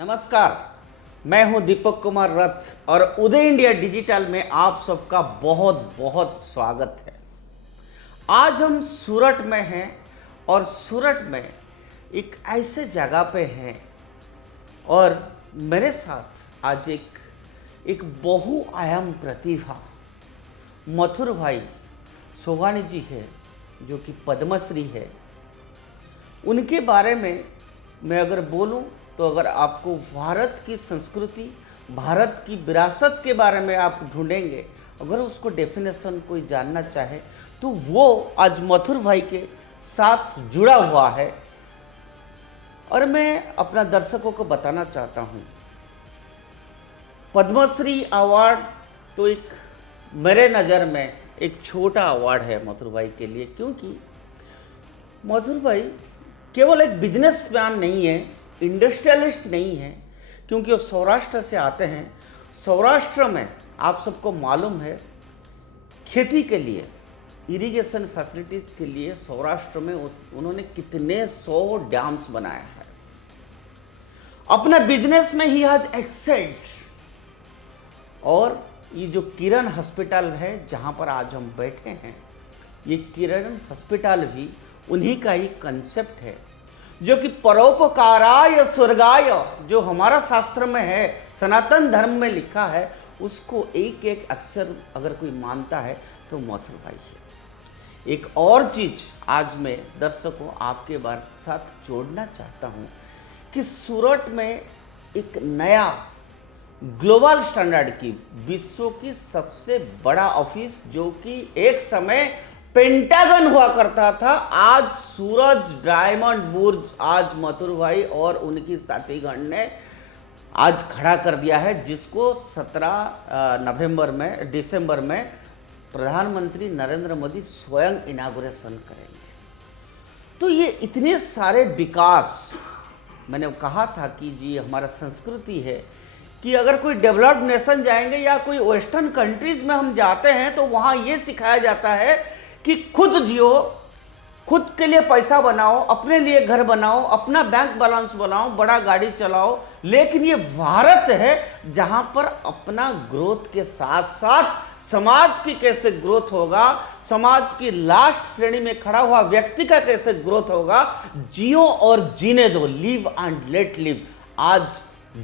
नमस्कार, मैं हूं दीपक कुमार रथ और उदय इंडिया डिजिटल में आप सबका बहुत बहुत स्वागत है। आज हम सूरत में हैं और सूरत में एक ऐसे जगह पे हैं और मेरे साथ आज एक बहुआयाम प्रतिभा मथुर भाई सोगानी जी है, जो कि पद्मश्री है। उनके बारे में मैं अगर बोलूं तो अगर आपको भारत की संस्कृति, भारत की विरासत के बारे में आप ढूंढेंगे, अगर उसको डेफिनेशन कोई जानना चाहे तो वो आज मथुर भाई के साथ जुड़ा हुआ है। और मैं अपना दर्शकों को बताना चाहता हूँ, पद्मश्री अवार्ड तो एक मेरे नज़र में एक छोटा अवार्ड है मथुर भाई के लिए, क्योंकि मथुर भाई केवल एक बिजनेसमैन नहीं है, इंडस्ट्रियलिस्ट नहीं है, क्योंकि वो सौराष्ट्र से आते हैं। सौराष्ट्र में आप सबको मालूम है, खेती के लिए, इरिगेशन फैसिलिटीज़ के लिए सौराष्ट्र में उन्होंने कितने 100 डैम्स बनाया है। अपने बिजनेस में ही हैज एक्सेल्ड। और ये जो किरण हॉस्पिटल है जहाँ पर आज हम बैठे हैं, ये किरण हॉस्पिटल भी उन्हीं का ही कंसेप्ट है, जो कि परोपकाराय स्वर्गाय, जो हमारा शास्त्र में है, सनातन धर्म में लिखा है, उसको एक एक अक्षर अगर कोई मानता है तो मथुर भाई है। एक और चीज आज मैं दर्शकों आपके बारे साथ जोड़ना चाहता हूँ कि सूरत में एक नया ग्लोबल स्टैंडर्ड की, विश्व की सबसे बड़ा ऑफिस, जो कि एक समय पेंटागन हुआ करता था, आज सूरज डायमंड बुर्ज आज मथुर भाई और उनकी साथीगण ने आज खड़ा कर दिया है, जिसको 17 दिसंबर में प्रधानमंत्री नरेंद्र मोदी स्वयं इनागुरेशन करेंगे। तो ये इतने सारे विकास, मैंने कहा था कि जी हमारा संस्कृति है कि अगर कोई डेवलप्ड नेशन जाएंगे या कोई वेस्टर्न कंट्रीज में हम जाते हैं तो वहाँ ये सिखाया जाता है कि खुद जियो, खुद के लिए पैसा बनाओ, अपने लिए घर बनाओ, अपना बैंक बैलेंस बनाओ, बड़ा गाड़ी चलाओ। लेकिन ये भारत है जहां पर अपना ग्रोथ के साथ साथ समाज की कैसे ग्रोथ होगा, समाज की लास्ट श्रेणी में खड़ा हुआ व्यक्ति का कैसे ग्रोथ होगा, जियो और जीने दो, लिव एंड लेट लिव। आज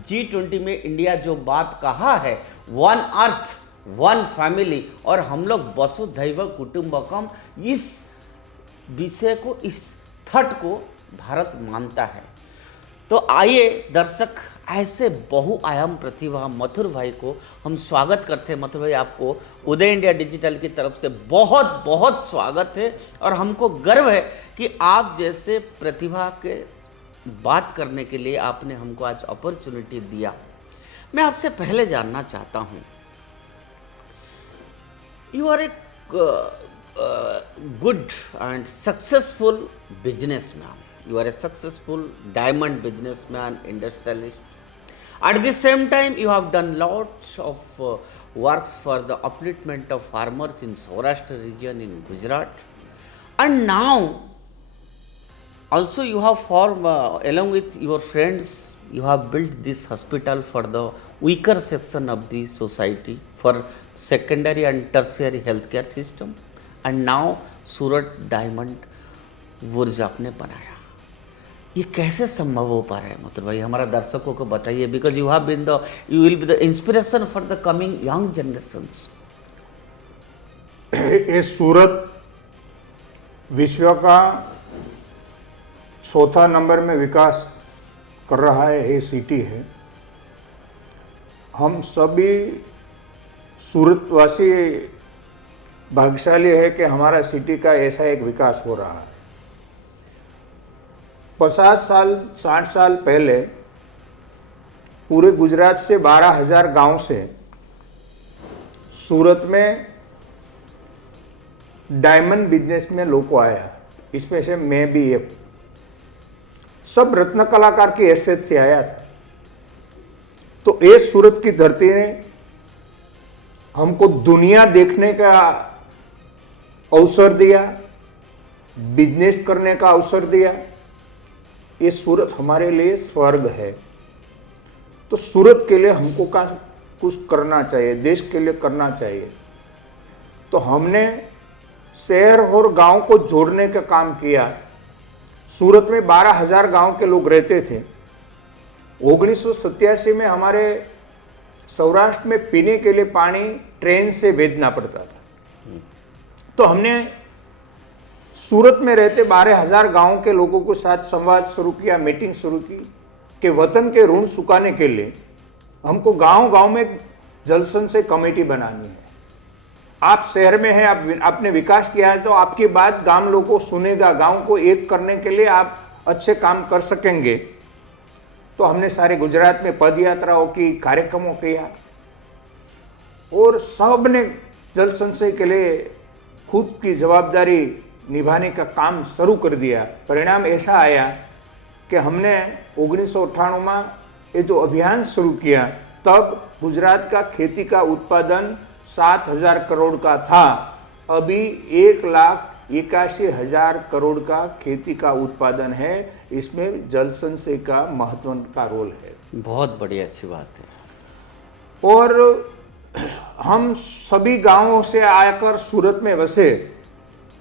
G20 में इंडिया जो बात कहा है, वन अर्थ वन फैमिली, और हम लोग वसुधैव कुटुंबकम, इस विषय को, इस थट को भारत मानता है। तो आइए दर्शक, ऐसे बहुआयाम प्रतिभा मथुर भाई को हम स्वागत करते हैं। मथुर भाई, आपको उदय इंडिया डिजिटल की तरफ से बहुत बहुत स्वागत है और हमको गर्व है कि आप जैसे प्रतिभा के बात करने के लिए आपने हमको आज अपॉर्चुनिटी दिया। मैं आपसे पहले जानना चाहता हूँ, you are a good and successful businessman. You are a successful diamond businessman, industrialist. At the same time, you have done lots of works for the upliftment of farmers in Saurashtra region in Gujarat. And now, also you have formed, along with your friends, you have built this hospital for the weaker section of the society, for secondary and tertiary healthcare system, and now Surat diamond bourse आपने बनाया। ये कैसे संभव हो पा रहा है मथुर भाई, हमारा दर्शकों को बताइए, because you will be the inspiration for the coming young generations. ये सूरत विश्व का चौथा नंबर में विकास कर रहा है, ये सिटी है। हम सभी सूरतवासी भाग्यशाली है कि हमारा सिटी का ऐसा एक विकास हो रहा है। 50 साल 60 साल पहले पूरे गुजरात से 12,000 गांव से सूरत में डायमंड बिजनेस में लोगों आया, इसमें से मैं भी एक, सब रत्न कलाकार की हैसियत से आया था। तो ये सूरत की धरती ने हमको दुनिया देखने का अवसर दिया, बिजनेस करने का अवसर दिया। ये सूरत हमारे लिए स्वर्ग है। तो सूरत के लिए हमको कुछ करना चाहिए, देश के लिए करना चाहिए। तो हमने शहर और गांव को जोड़ने का काम किया। सूरत में 12,000 गांव के लोग रहते थे। 1987 में हमारे सौराष्ट्र में पीने के लिए पानी ट्रेन से भेजना पड़ता था। तो हमने सूरत में रहते 12,000 गांव के लोगों के साथ संवाद शुरू किया, मीटिंग शुरू की कि वतन के ऋण चुकाने के लिए हमको गांव गांव में जल संचय कमेटी बनानी है। आप शहर में हैं, आपने विकास किया है, तो आपकी बात गांव लोगों को सुनेगा। गांव को एक करने के लिए आप अच्छे काम कर सकेंगे। तो हमने सारे गुजरात में पद यात्राओं की, कार्यक्रमों किया और सब ने जल संचय के लिए खुद की जवाबदारी निभाने का काम शुरू कर दिया। परिणाम ऐसा आया कि हमने 1998 में ये जो अभियान शुरू किया, तब गुजरात का खेती का उत्पादन 7,000 करोड़ का था। अभी 1,81,000 करोड़ का खेती का उत्पादन है। इसमें जल संचय का महत्व का रोल है। बहुत बड़ी अच्छी बात है। और हम सभी गांवों से आकर सूरत में बसे,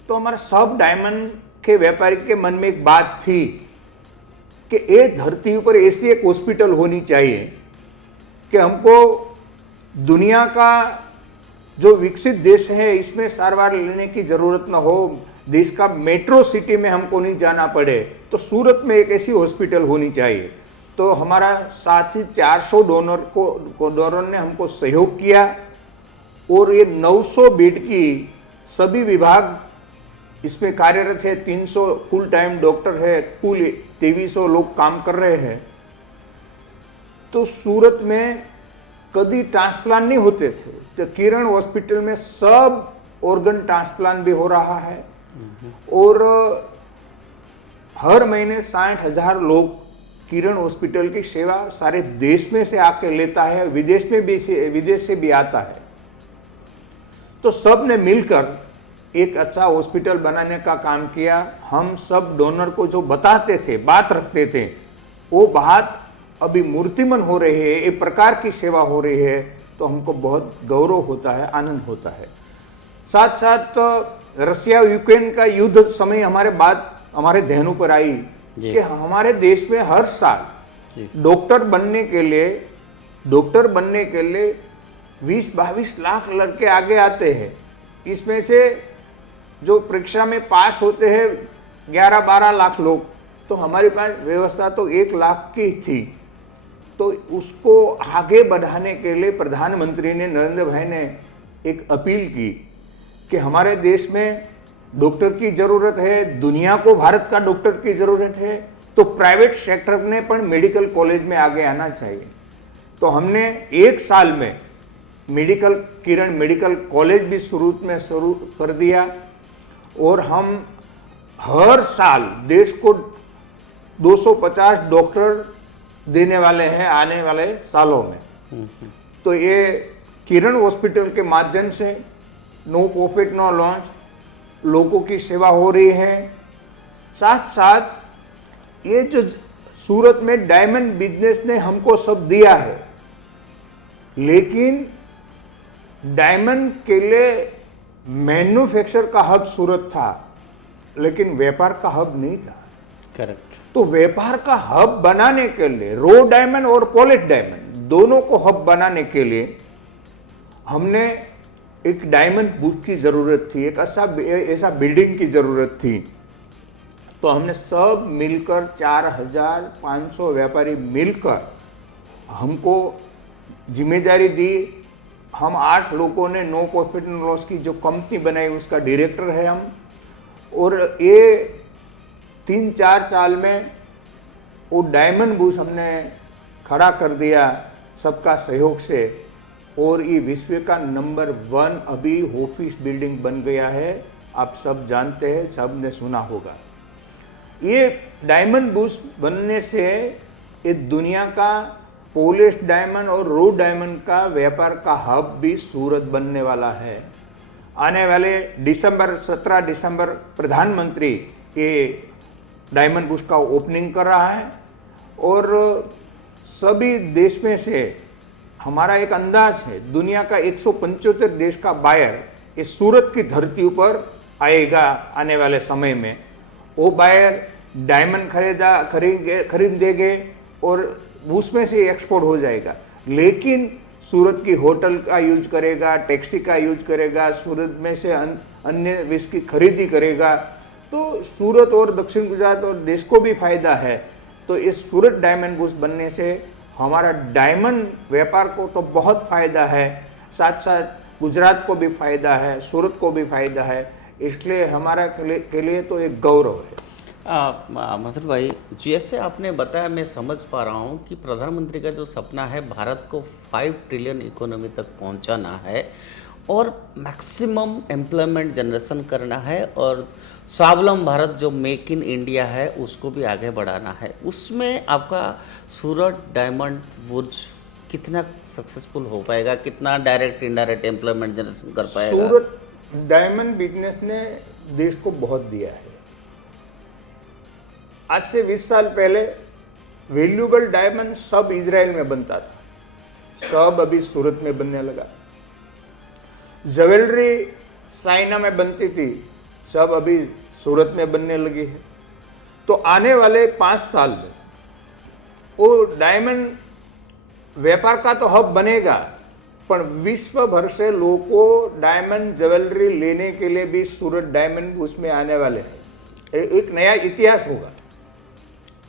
तो हमारा सब डायमंड के व्यापारी के मन में एक बात थी कि एक धरती पर ऐसी एक हॉस्पिटल होनी चाहिए कि हमको दुनिया का जो विकसित देश है इसमें सारवार लेने की जरूरत न हो, देश का मेट्रो सिटी में हमको नहीं जाना पड़े। तो सूरत में एक ऐसी हॉस्पिटल होनी चाहिए। तो हमारा साथी 400 डोनर ने हमको सहयोग किया और ये 900 बेड की सभी विभाग इसमें कार्यरत है। 300 फुल टाइम डॉक्टर है, कुल 2300 लोग काम कर रहे हैं। तो सूरत में कभी ट्रांसप्लांट नहीं होते थे, तो किरण हॉस्पिटल में सब ऑर्गन ट्रांसप्लांट भी हो रहा है। और हर महीने 60,000 लोग किरण हॉस्पिटल की सेवा सारे देश में से आके लेता है, विदेश से भी आता है। तो सब ने मिलकर एक अच्छा हॉस्पिटल बनाने का काम किया। हम सब डोनर को जो बताते थे, बात रखते थे, वो बात अभी मूर्तिमन हो रही है, एक प्रकार की सेवा हो रही है। तो हमको बहुत गौरव होता है, आनंद होता है। साथ साथ रशिया यूक्रेन का युद्ध समय हमारे ध्यान पर आई कि हमारे देश में हर साल डॉक्टर बनने के लिए 20-22 लाख लड़के आगे आते हैं। इसमें से जो परीक्षा में पास होते हैं 11-12 लाख लोग। तो हमारे पास व्यवस्था तो 1 लाख की थी। तो उसको आगे बढ़ाने के लिए प्रधानमंत्री ने, नरेंद्र भाई ने एक अपील की कि हमारे देश में डॉक्टर की जरूरत है, दुनिया को भारत का डॉक्टर की जरूरत है। तो प्राइवेट सेक्टर ने पण मेडिकल कॉलेज में आगे आना चाहिए। तो हमने 1 साल में किरण मेडिकल कॉलेज भी शुरू कर दिया। और हम हर साल देश को 250 डॉक्टर देने वाले हैं आने वाले सालों में। तो ये किरण हॉस्पिटल के माध्यम से नो प्रॉफिट नो लॉस लोगों की सेवा हो रही है। साथ साथ ये जो सूरत में डायमंड बिजनेस ने हमको सब दिया है, लेकिन डायमंड के लिए मैन्युफैक्चर का हब सूरत था, लेकिन व्यापार का हब नहीं था। करेक्ट। तो व्यापार का हब बनाने के लिए रो डायमंड और पॉलिश डायमंड दोनों को हब बनाने के लिए हमने एक डायमंड बूथ की जरूरत थी, एक ऐसा बिल्डिंग की जरूरत थी। तो हमने सब मिलकर 4,500 व्यापारी मिलकर हमको जिम्मेदारी दी। हम 8 लोगों ने नो प्रॉफिट नो लॉस की जो कंपनी बनाई उसका डायरेक्टर है हम। और ये 3-4 साल में वो डायमंड बूथ हमने खड़ा कर दिया सबका सहयोग से। और ये विश्व का नंबर 1 अभी ऑफिस बिल्डिंग बन गया है। आप सब जानते हैं, सब ने सुना होगा। ये डायमंड बूथ बनने से ये दुनिया का पॉलिश डायमंड और रो डायमंड का व्यापार का हब भी सूरत बनने वाला है। आने वाले 17 दिसंबर प्रधानमंत्री ये डायमंड बूथ का ओपनिंग कर रहा है। और सभी देश में से हमारा एक अंदाज है, दुनिया का 175 देश का बायर इस सूरत की धरती पर आएगा आने वाले समय में। वो बायर डायमंड खरीदेंगे और उसमें से एक्सपोर्ट हो जाएगा, लेकिन सूरत की होटल का यूज करेगा, टैक्सी का यूज करेगा, सूरत में से अन्य विष की खरीदी करेगा, तो सूरत और दक्षिण गुजरात और देश को भी फायदा है। तो इस सूरत डायमंड बूस्ट बनने से हमारा डायमंड व्यापार को तो बहुत फायदा है, साथ साथ गुजरात को भी फायदा है, सूरत को भी फायदा है, इसलिए हमारा के लिए तो एक गौरव है। मधुर भाई, जैसे आपने बताया, मैं समझ पा रहा हूँ कि प्रधानमंत्री का जो सपना है भारत को 5 ट्रिलियन इकोनॉमी तक पहुँचाना है और मैक्सिमम एम्प्लॉयमेंट जनरेशन करना है और स्वावलंबन भारत जो मेक इन इंडिया है उसको भी आगे बढ़ाना है। उसमें आपका सूरत डायमंड बुर्ज कितना सक्सेसफुल हो पाएगा, कितना डायरेक्ट इनडायरेक्ट एम्प्लॉयमेंट जनरेशन कर पाएगा? सूरत डायमंड बिजनेस ने देश को बहुत दिया है। आज से 20 साल पहले वैल्यूएबल डायमंड सब इजराइल में बनता था, सब अभी सूरत में बनने लगा। ज्वेलरी चाइना में बनती थी, सब अभी सूरत में बनने लगी है। तो आने वाले 5 साल में वो डायमंड व्यापार का तो हब बनेगा, पर विश्व भर से लोगों को डायमंड ज्वेलरी लेने के लिए भी सूरत डायमंड उसमें आने वाले हैं। एक नया इतिहास होगा।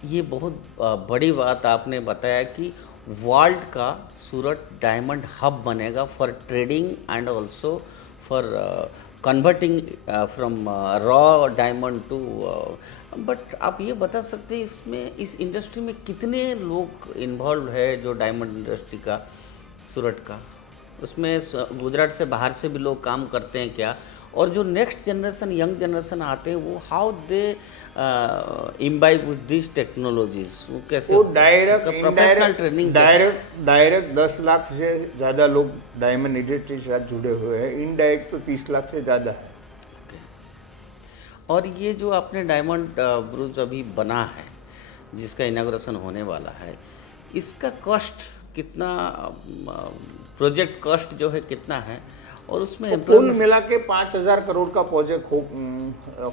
ये बहुत बड़ी बात आपने बताया कि वर्ल्ड का सूरत डायमंड हब बनेगा for trading and also for converting from raw diamond to. But आप ये बता सकते हैं इसमें, इस इंडस्ट्री में कितने लोग इन्वॉल्व है जो डायमंड इंडस्ट्री का सूरत का? उसमें गुजरात से बाहर से भी लोग काम करते हैं क्या? और जो नेक्स्ट जनरेशन यंग जनरेशन आते हैं वो how they imbibe with this technologies, वो कैसे? वो direct professional training direct 10 lakh से ज़्यादा लोग डायमंड इंडस्ट्री से साथ जुड़े हुए हैं, इनडायरेक्ट तो 30 लाख से ज़्यादा है। और ये जो आपने डायमंड ब्रूज अभी बना है जिसका इनाग्रेशन होने वाला है, इसका कॉस्ट कितना, प्रोजेक्ट कॉस्ट जो है कितना है? और उसमें तो कुल मिला के 5,000 करोड़ का प्रोजेक्ट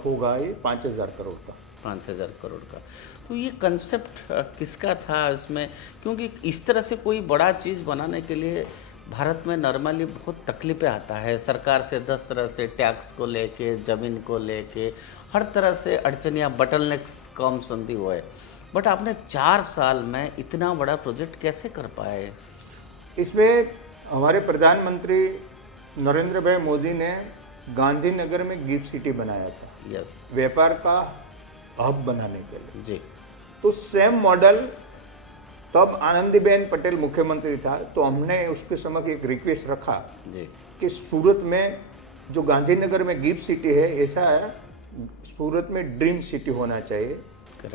होगा, ये 5,000 करोड़ का। 5,000 करोड़ का। तो ये कंसेप्ट किसका था इसमें? क्योंकि इस तरह से कोई बड़ा चीज़ बनाने के लिए भारत में नॉर्मली बहुत तकलीफें आता है, सरकार से 10 तरह से टैक्स को लेके, ज़मीन को लेके, हर तरह से अड़चनियाँ, बटलनेक्स कम संधि हुए। बट आपने 4 साल में इतना बड़ा प्रोजेक्ट कैसे कर पाए? इसमें हमारे प्रधानमंत्री नरेंद्र भाई मोदी ने गांधीनगर में गिफ्ट सिटी बनाया था, यस, व्यापार का हब बनाने के लिए जी। तो सेम मॉडल, तब आनंदीबेन पटेल मुख्यमंत्री था, तो हमने उसके समक्ष एक रिक्वेस्ट रखा जी कि सूरत में जो गांधीनगर में गिफ्ट सिटी है, ऐसा है सूरत में ड्रीम सिटी होना चाहिए।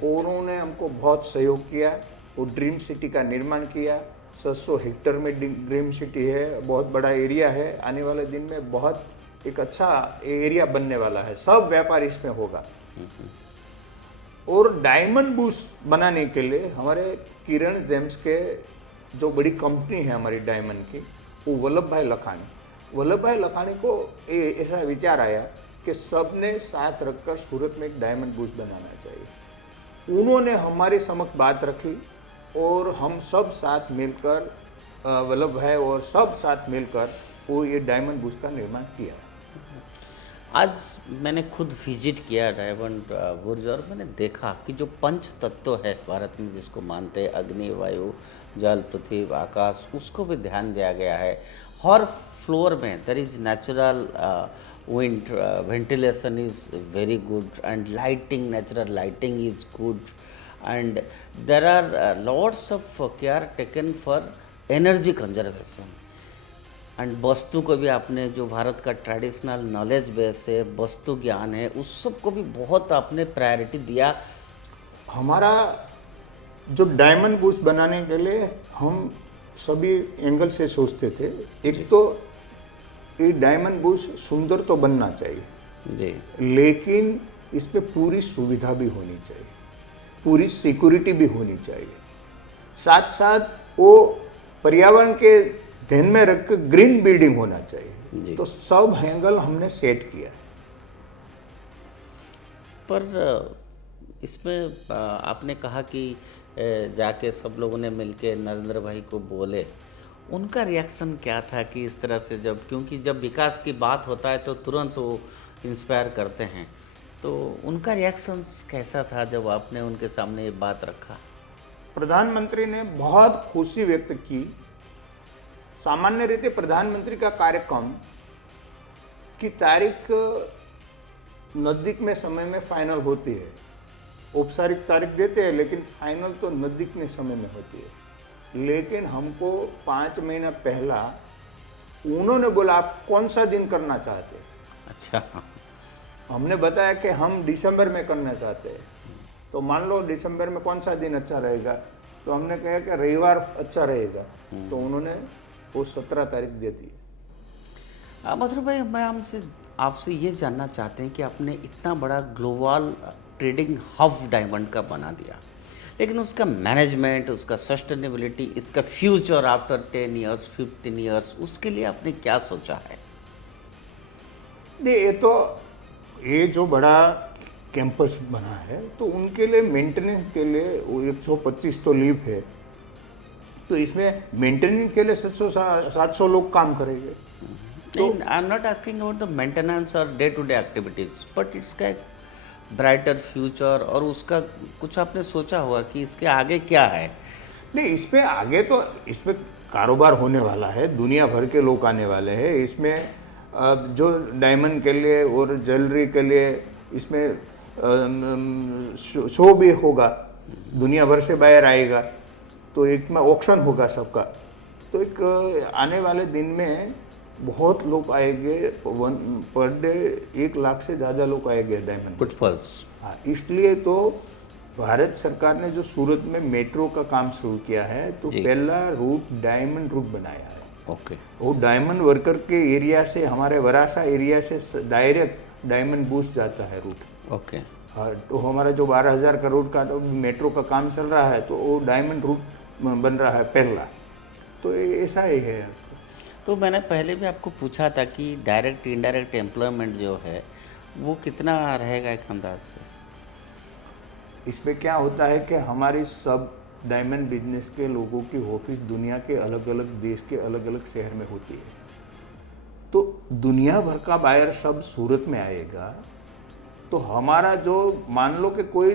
उन्होंने हमको बहुत सहयोग किया, वो ड्रीम सिटी का निर्माण किया। 700 हेक्टर में ड्रीम सिटी है, बहुत बड़ा एरिया है, आने वाले दिन में बहुत एक अच्छा एरिया बनने वाला है, सब व्यापार इसमें होगा। और डायमंड बूस्ट बनाने के लिए हमारे किरण जेम्स के जो बड़ी कंपनी है हमारी डायमंड की, वो वल्लभ भाई लखानी को ऐसा विचार आया कि सबने साथ रखकर सूरत में एक डायमंड बूस्ट बनाना चाहिए। उन्होंने हमारे समक्ष बात रखी और हम सब साथ मिलकर, वल्लभ भाई और सब साथ मिलकर वो ये डायमंड बूस्ट का निर्माण किया। आज मैंने खुद विजिट किया डायमंड बुर्ज और मैंने देखा कि जो पंच तत्व है भारत में जिसको मानते हैं, अग्नि, वायु, जल, पृथ्वी, आकाश, उसको भी ध्यान दिया गया है। हर फ्लोर में there is natural wind, ventilation is very good, and lighting, natural lighting is good, and there are lots of care taken for energy conservation. And वस्तु को भी आपने, जो भारत का ट्रेडिशनल नॉलेज बेस है, वस्तु ज्ञान है, उस सब को भी बहुत आपने प्रायोरिटी दिया। हमारा जो डायमंड बूस्ट बनाने के लिए हम सभी एंगल से सोचते थे। एक तो ये डायमंड बूस्ट सुंदर तो बनना चाहिए जी, लेकिन इसमें पूरी सुविधा भी होनी चाहिए, पूरी सिक्योरिटी भी होनी चाहिए। साथ साथ वो पर्यावरण के ध्यान में रख कर ग्रीन बिल्डिंग होना जी। चाहिए। तो सब एंगल हमने सेट किया। पर इसमें आपने कहा कि जाके सब लोगों ने मिलके नरेंद्र भाई को बोले, उनका रिएक्शन क्या था कि इस तरह से क्योंकि जब विकास की बात होता है तो तुरंत वो इंस्पायर करते हैं, तो उनका रिएक्शन कैसा था जब आपने उनके सामने ये बात रखा? प्रधानमंत्री ने बहुत खुशी व्यक्त की। सामान्य रीते प्रधानमंत्री का कार्यक्रम की तारीख नजदीक में समय में फाइनल होती है। औपचारिक तारीख देते हैं लेकिन फाइनल तो नजदीक में समय में होती है। लेकिन हमको 5 महीना पहला उन्होंने बोला आप कौन सा दिन करना चाहते हैं। अच्छा। हमने बताया कि हम दिसंबर में करना चाहते हैं। तो मान लो दिसंबर में कौन सा दिन अच्छा रहेगा, तो हमने कहा कि रविवार अच्छा रहेगा। तो उन्होंने वो 17 तारीख दे दी। मधुर भाई, मैं आपसे ये जानना चाहते हैं कि आपने इतना बड़ा ग्लोबल ट्रेडिंग हब डायमंड का बना दिया, लेकिन उसका मैनेजमेंट, उसका सस्टेनेबिलिटी, इसका फ्यूचर आफ्टर 10 इयर्स 15 इयर्स, उसके लिए आपने क्या सोचा है? नहीं, ये जो बड़ा कैंपस बना है तो उनके लिए मेंटेनेंस के लिए वो 125 तो लीव है। तो इसमें मेंटेनेंस के लिए 700 लोग काम करेंगे। I am not asking about the maintenance और day to day activities, but इसका एक ब्राइटर फ्यूचर और उसका कुछ आपने सोचा होगा कि इसके आगे क्या है? नहीं, इसमें आगे तो इसमें कारोबार होने वाला है, दुनिया भर के लोग आने वाले हैं। इसमें जो डायमंड के लिए और ज्वेलरी के लिए इसमें शो भी होगा, दुनिया भर से बाहर आएगा। तो एक में ऑक्शन होगा सबका। तो एक आने वाले दिन में बहुत लोग आएंगे, पर डे 1 लाख से ज़्यादा लोग आएंगे डायमंड फुटफॉल्स। हाँ, इसलिए तो भारत सरकार ने जो सूरत में मेट्रो का काम शुरू किया है, तो पहला रूट डायमंड रूट बनाया है। ओके। वो डायमंड वर्कर के एरिया से, हमारे वरासा एरिया से डायरेक्ट डायमंड बूस्ट जाता है रूट। ओके। तो हमारा जो 12,000 करोड़ का मेट्रो का काम चल रहा है, तो वो डायमंड रूट बन रहा है पहला। तो ऐसा ही है। तो मैंने पहले भी आपको पूछा था कि डायरेक्ट इनडायरेक्ट एम्प्लॉयमेंट जो है वो कितना रहेगा एक अंदाज से? इसमें क्या होता है कि हमारी सब डायमंड बिजनेस के लोगों की ऑफिस दुनिया के अलग अलग देश के अलग अलग शहर में होती है। तो दुनिया भर का बायर सब सूरत में आएगा। तो हमारा जो, मान लो कि कोई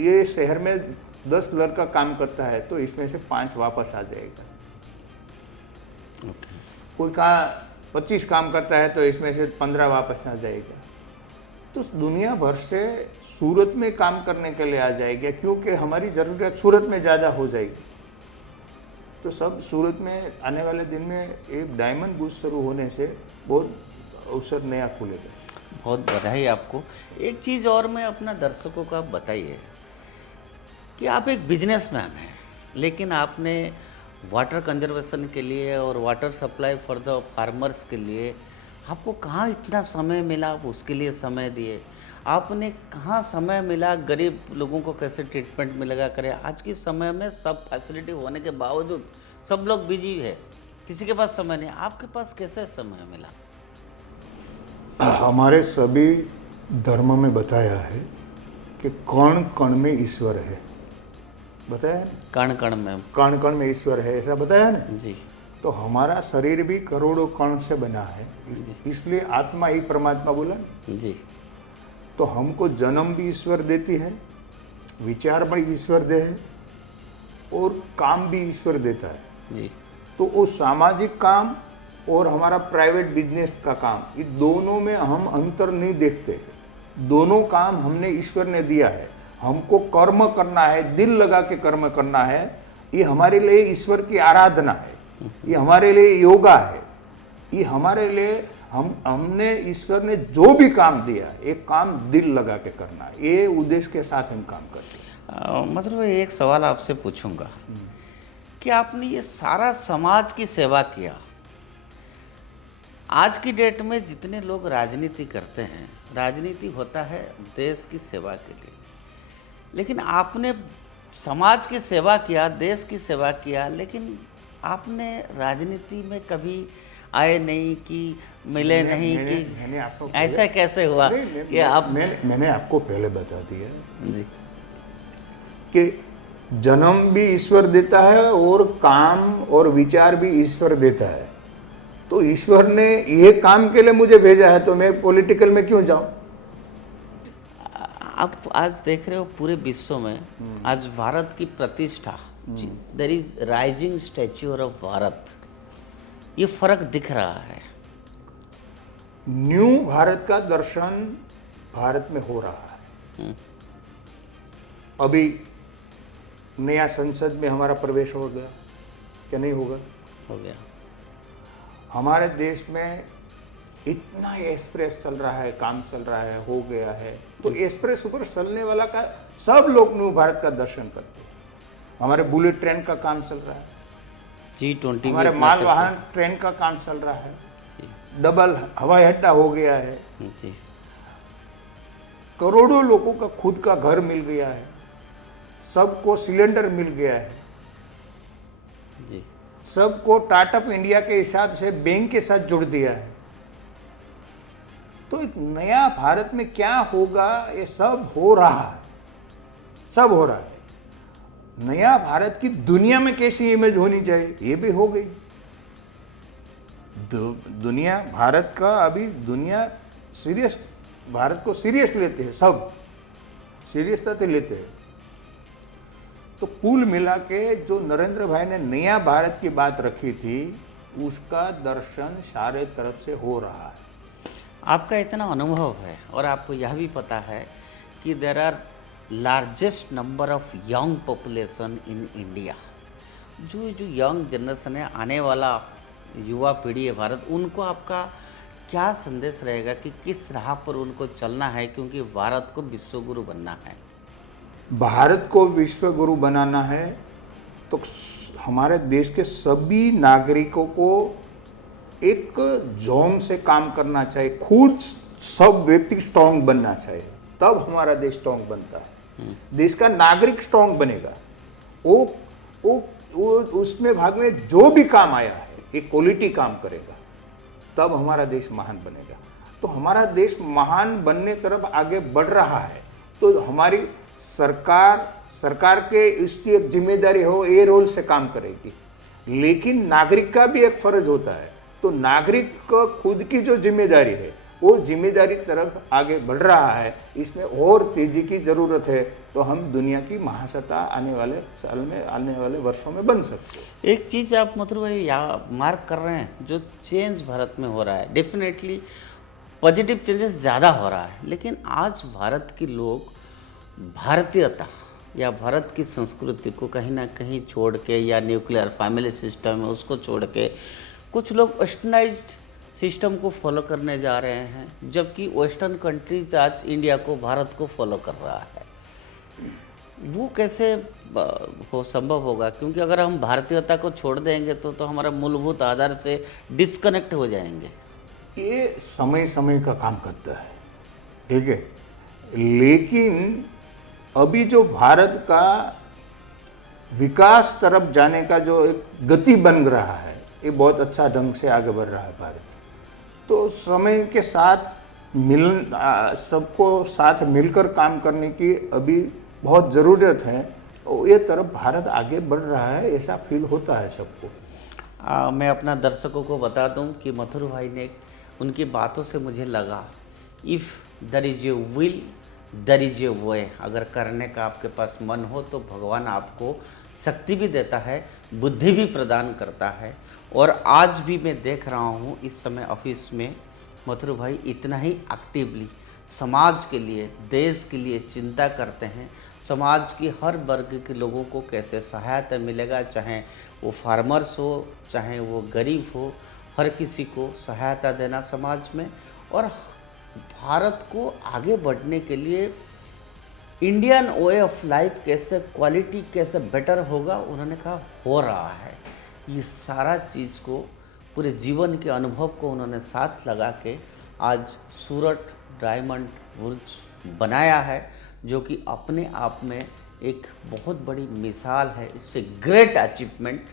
ये शहर में 10 लड़का काम करता है, तो इसमें से 5 वापस आ जाएगा। ओके। कोई का 25 काम करता है, तो इसमें से 15 वापस आ जाएगा। तो दुनिया भर से सूरत में काम करने के लिए आ जाएगा, क्योंकि हमारी ज़रूरत सूरत में ज़्यादा हो जाएगी। तो सब सूरत में आने वाले दिन में एक डायमंड बूस्ट शुरू होने से बहुत अवसर नया खुलेगा। बहुत बधाई आपको। एक चीज़ और मैं अपना दर्शकों को आप बताइए कि आप एक बिजनेसमैन हैं, लेकिन आपने वाटर कंजर्वेशन के लिए और water supply for the farmers के लिए आपको कहाँ इतना समय मिला, आप उसके लिए समय दिए। आपने कहाँ समय मिला गरीब लोगों को कैसे ट्रीटमेंट मिलेगा करें। आज के समय में सब फैसिलिटी होने के बावजूद सब लोग बिजी है, किसी के पास समय नहीं, आपके पास कैसे समय मिला? हमारे सभी धर्म में बताया है कि कण कण में ईश्वर है। बताया है? कण कण में, कण कण में ईश्वर है, ऐसा बताया ना जी। तो हमारा शरीर भी करोड़ों कण से बना है, इसलिए आत्मा ही परमात्मा बोला जी। तो हमको जन्म भी ईश्वर देती है, विचार भी ईश्वर दे है, और काम भी ईश्वर देता है जी। तो वो सामाजिक काम और हमारा प्राइवेट बिजनेस का काम, ये दोनों में हम अंतर नहीं देखते। दोनों काम हमने ईश्वर ने दिया है। हमको कर्म करना है, दिल लगा के कर्म करना है। ये हमारे लिए ईश्वर की आराधना है, ये हमारे लिए योगा है, ये हमारे लिए हमने ईश्वर ने जो भी काम दिया, एक काम दिल लगा के करना है, ये उद्देश्य के साथ हम काम करते हैं। मतलब एक सवाल आपसे पूछूंगा कि आपने ये सारा समाज की सेवा किया। आज की डेट में जितने लोग राजनीति करते हैं, राजनीति होता है देश की सेवा के लिए, लेकिन आपने समाज की सेवा किया, देश की सेवा किया, लेकिन आपने राजनीति में कभी आए नहीं कि मिले नहीं कि मैंने आपको ऐसा कैसे हुआ कि आप मैंने आपको पहले बता दिया कि जन्म भी ईश्वर देता है और काम और विचार भी ईश्वर देता है। तो ईश्वर ने ये काम के लिए मुझे भेजा है, तो मैं पॉलिटिकल में क्यों जाऊं? आप तो आज देख रहे हो पूरे विश्व में आज भारत की प्रतिष्ठा, there is rising statue of Bharat, ये फर्क दिख रहा है। न्यू भारत का दर्शन भारत में हो रहा है। अभी नया संसद में हमारा प्रवेश हो गया, क्या नहीं होगा? हो गया। हमारे देश में इतना एक्सप्रेस चल रहा है, काम चल रहा है, हो गया है। तो एक्सप्रेस ऊपर चलने वाला का सब लोग न्यू भारत का दर्शन करते हैं। हमारे बुलेट ट्रेन का काम चल रहा है, G20 हमारे माल वाहन ट्रेन का काम चल रहा है, डबल हवाई अड्डा हो गया है, जी, करोड़ों लोगों का खुद का घर मिल गया है, सबको सिलेंडर मिल गया है, जी, सबको स्टार्टअप इंडिया के हिसाब से बैंक के साथ जुड़ दिया है। तो एक नया भारत में क्या होगा, ये सब हो रहा है, सब हो रहा है। नया भारत की दुनिया में कैसी इमेज होनी चाहिए, ये भी हो गई। दुनिया भारत का अभी दुनिया सीरियस, भारत को सीरियस लेते हैं, सब सीरियसता से लेते हैं। तो कुल मिला के जो नरेंद्र भाई ने नया भारत की बात रखी थी, उसका दर्शन सारे तरफ से हो रहा है। आपका इतना अनुभव है और आपको यह भी पता है कि there are largest number of young population in India. जो यंग जनरेशन है, आने वाला युवा पीढ़ी है भारत, उनको आपका क्या संदेश रहेगा कि किस राह पर उनको चलना है, क्योंकि भारत को विश्व गुरु बनना है? भारत को विश्व गुरु बनाना है तो हमारे देश के सभी नागरिकों को एक जोम से काम करना चाहिए। खुद सब व्यक्ति स्ट्रांग बनना चाहिए, तब हमारा देश स्ट्रांग बनता है। देश का नागरिक स्ट्रांग बनेगा, वो उसमें भाग में जो भी काम आया है एक क्वालिटी काम करेगा, तब हमारा देश महान बनेगा। तो हमारा देश महान बनने तरफ आगे बढ़ रहा है। तो हमारी सरकार के इसकी एक जिम्मेदारी हो, ये रोल से काम करेगी, लेकिन नागरिक का भी एक फर्ज होता है। तो नागरिक को खुद की जो जिम्मेदारी है, वो जिम्मेदारी तरफ आगे बढ़ रहा है। इसमें और तेजी की जरूरत है, तो हम दुनिया की महासत्ता आने वाले साल में, आने वाले वर्षों में बन सकते हैं। एक चीज़ आप मथुर भाई यहाँ मार्क कर रहे हैं, जो चेंज भारत में हो रहा है, डेफिनेटली पॉजिटिव चेंजेस ज़्यादा हो रहा है, लेकिन आज भारत के लोग भारतीयता या भारत की संस्कृति को कहीं ना कहीं छोड़ के, या न्यूक्लियर फैमिली सिस्टम है उसको छोड़ के, कुछ लोग वेस्टर्नाइज्ड सिस्टम को फॉलो करने जा रहे हैं, जबकि वेस्टर्न कंट्रीज आज इंडिया को, भारत को फॉलो कर रहा है। वो कैसे हो संभव होगा? क्योंकि अगर हम भारतीयता को छोड़ देंगे तो हमारा मूलभूत आधार से डिस्कनेक्ट हो जाएंगे। ये समय समय का काम करता है, ठीक है, लेकिन अभी जो भारत का विकास तरफ जाने का जो एक गति बन रहा है, ये बहुत अच्छा ढंग से आगे बढ़ रहा है भारत। तो समय के साथ सबको साथ मिलकर काम करने की अभी बहुत ज़रूरत है, और ये तरफ भारत आगे बढ़ रहा है, ऐसा फील होता है सबको। मैं अपना दर्शकों को बता दूं कि मथुर भाई ने, उनकी बातों से मुझे लगा, if there is a will there is a way. अगर करने का आपके पास मन हो तो भगवान आपको शक्ति भी देता है, बुद्धि भी प्रदान करता है। और आज भी मैं देख रहा हूँ इस समय ऑफिस में मथुर भाई इतना ही एक्टिवली समाज के लिए, देश के लिए चिंता करते हैं। समाज की हर वर्ग के लोगों को कैसे सहायता मिलेगा, चाहे वो फार्मर्स हो, चाहे वो गरीब हो, हर किसी को सहायता देना समाज में। और भारत को आगे बढ़ने के लिए इंडियन वे ऑफ लाइफ कैसे, क्वालिटी कैसे बेटर होगा, उन्होंने कहा हो रहा है। ये सारा चीज़ को, पूरे जीवन के अनुभव को उन्होंने साथ लगा के आज सूरत डायमंड बुर्ज बनाया है, जो कि अपने आप में एक बहुत बड़ी मिसाल है, इट्स ए ग्रेट अचीवमेंट।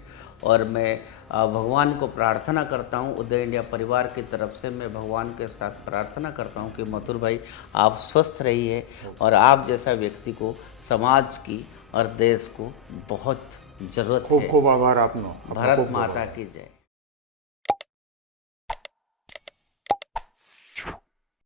और मैं भगवान को प्रार्थना करता हूँ, उदय इंडिया परिवार की तरफ से मैं भगवान के साथ प्रार्थना करता हूँ कि मथुर भाई आप स्वस्थ रहिए और आप जैसा व्यक्ति को समाज की और देश को बहुत जरूरत खूब है। खूब आभार आपनो। भारत माता की जय।